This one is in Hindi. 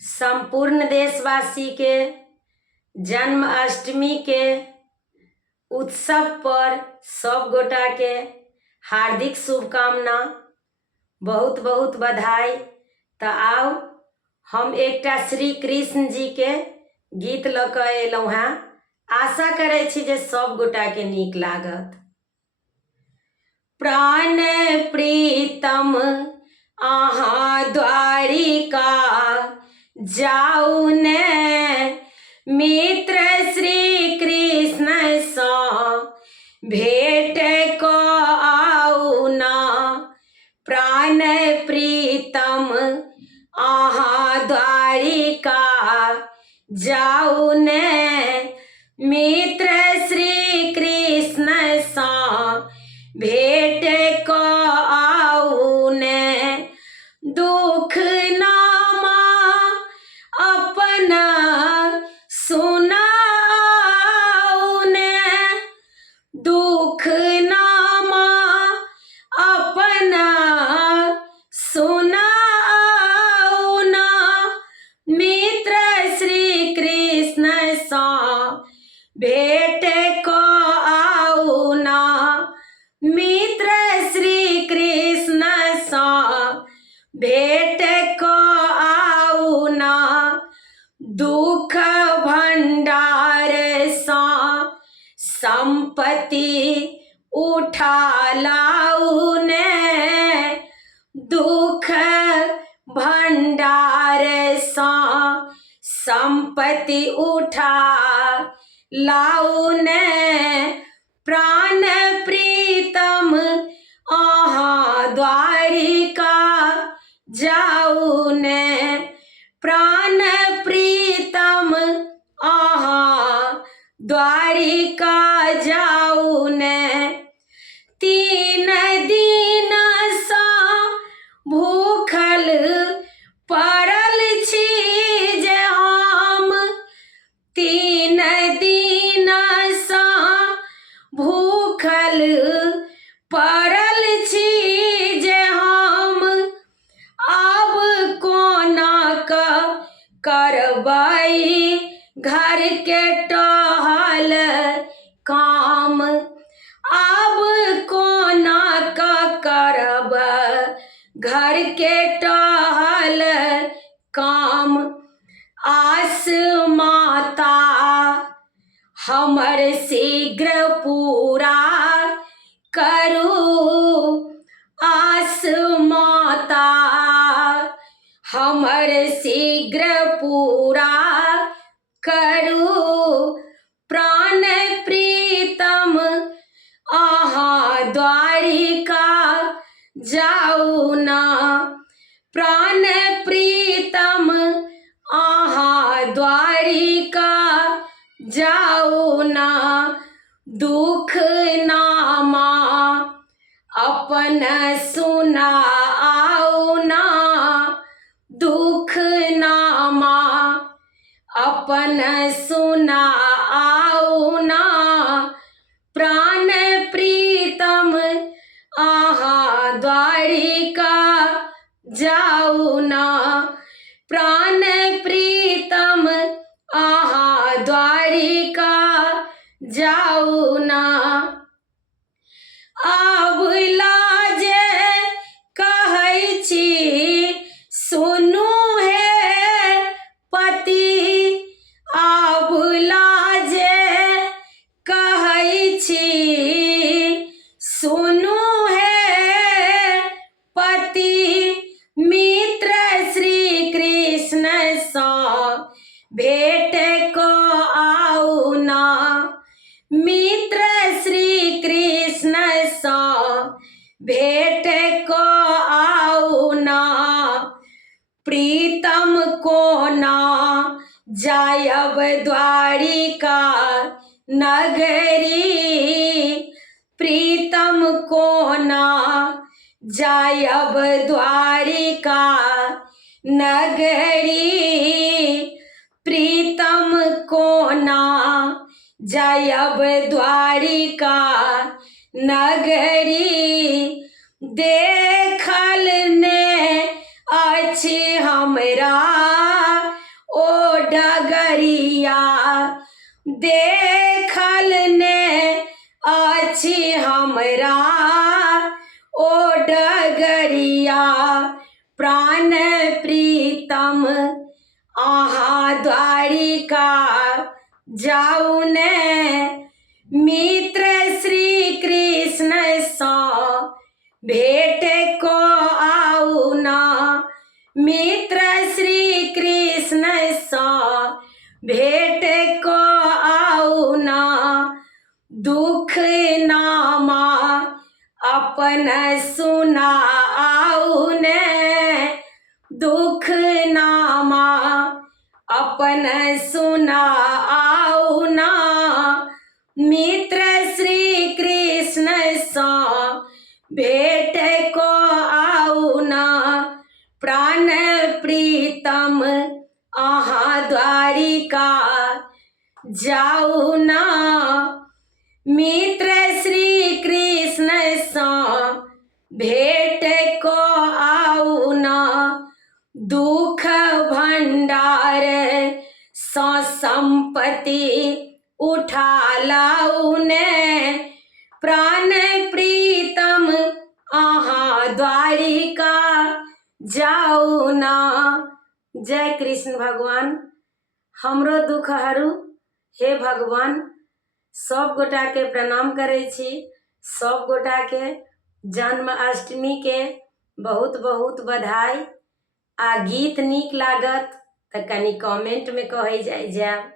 संपूर्ण देशवासी के जन्माष्टमी के उत्सव पर सब गोटा के हार्दिक शुभकामना, बहुत बहुत बधाई। तो आओ हम एकटा श्री कृष्ण जी के गीत लऽ कऽ अयलहुँ हेँ। आशा करै छी जे सब गोटा के नीक लागत। प्राण प्रीतम अहाँ द्वारिका जाऊ ने, मित्र श्री कृष्ण सँ भेट कऽ आऊ ना। प्राण प्रीतम अहाँ द्वारिका जाऊ ने, मित्र श्री कृष्ण सँ भेट कऽ आऊ ने। दुख नामा अपना सुनाऊ ने, दुख नामा अपना सुनाऊ ना। मित्र श्री कृष्ण सँ भेट कऽ आऊ ना, मित्र श्री कृष्ण सँ भेट कऽ आऊ ना। दुख भंडार सँ संपत्ति उठा लाऊ ने, दुख भंडार सँ संपत्ति उठा लाऊ ने। प्राण प्रीतम अहाँ द्वारिका जाऊ ने, प्राण प्रीतम अहाँ द्वारिका जाऊ ने। तीन दिन सँ भूखल पड़ल छी जे हम, तीन दिन सँ भूखल पड़ल छी जे हम। आब कोना कऽ करबै घर के टहल काम, आब कोना कऽ करब घर के टहल काम। आस माता हमर शीघ्र पूरा करू, आस माता हमर शीघ्र पूरा करू। प्राण प्रीतम अहाँ द्वारिका जाऊ ना, प्राण प्रीतम अहाँ द्वारिका जाऊ ना। दुख नामा अपन सुनाऊ ना, दुख नामा अपन सुनाऊ ना। प्राण प्रीतम अहाँ द्वारिका जाऊ ना, प्राण प्रीतम अहाँ द्वारिका जाऊ ना। आब लाजे कहै छी सुनू हे पति, आब लाजे कहै छी सुनू हे पति। मित्र श्री कृष्ण सँ भेट कऽ आऊ ना, मित्र श्री कृष्ण सँ भेट कऽ आऊ ना। प्रीतम कोना जायब द्वारिका नगरी, प्रीतम कोना जायब द्वारिका नगरी। प्रीतम कोना जायब द्वारिका नगरी। देखल ने अछि हमरा देखल ने अछि हमरा ओ डगरिया प्राण प्रीतम आहा द्वारिका जाऊ ने मित्र श्री कृष्ण सा भेट को आऊ ना मित्र श्री कृष्ण सा भेट को आऊ ना दुख नामा अपन सुना आऊ ने दुख नामा अपन सुना आऊ ना मित्र श्री कृष्ण सा भेट को आऊ ना प्राण प्रीतम आहा द्वारिका जाऊ ना मित्र श्री कृष्ण सा भेट को आऊ ना दुख भंडार सा संपत्ति उठा लाऊ ने प्राण प्रीतम आहा द्वारिका जाऊ ना। जय कृष्ण भगवान। हमरो दुख हरू हे भगवान। सब गोटा के प्रणाम करे छी। सब गोटा के जन्माष्टमी के बहुत बहुत बधाई। आ गीत नीक लागत त कनी कमेंट में कहे जाए।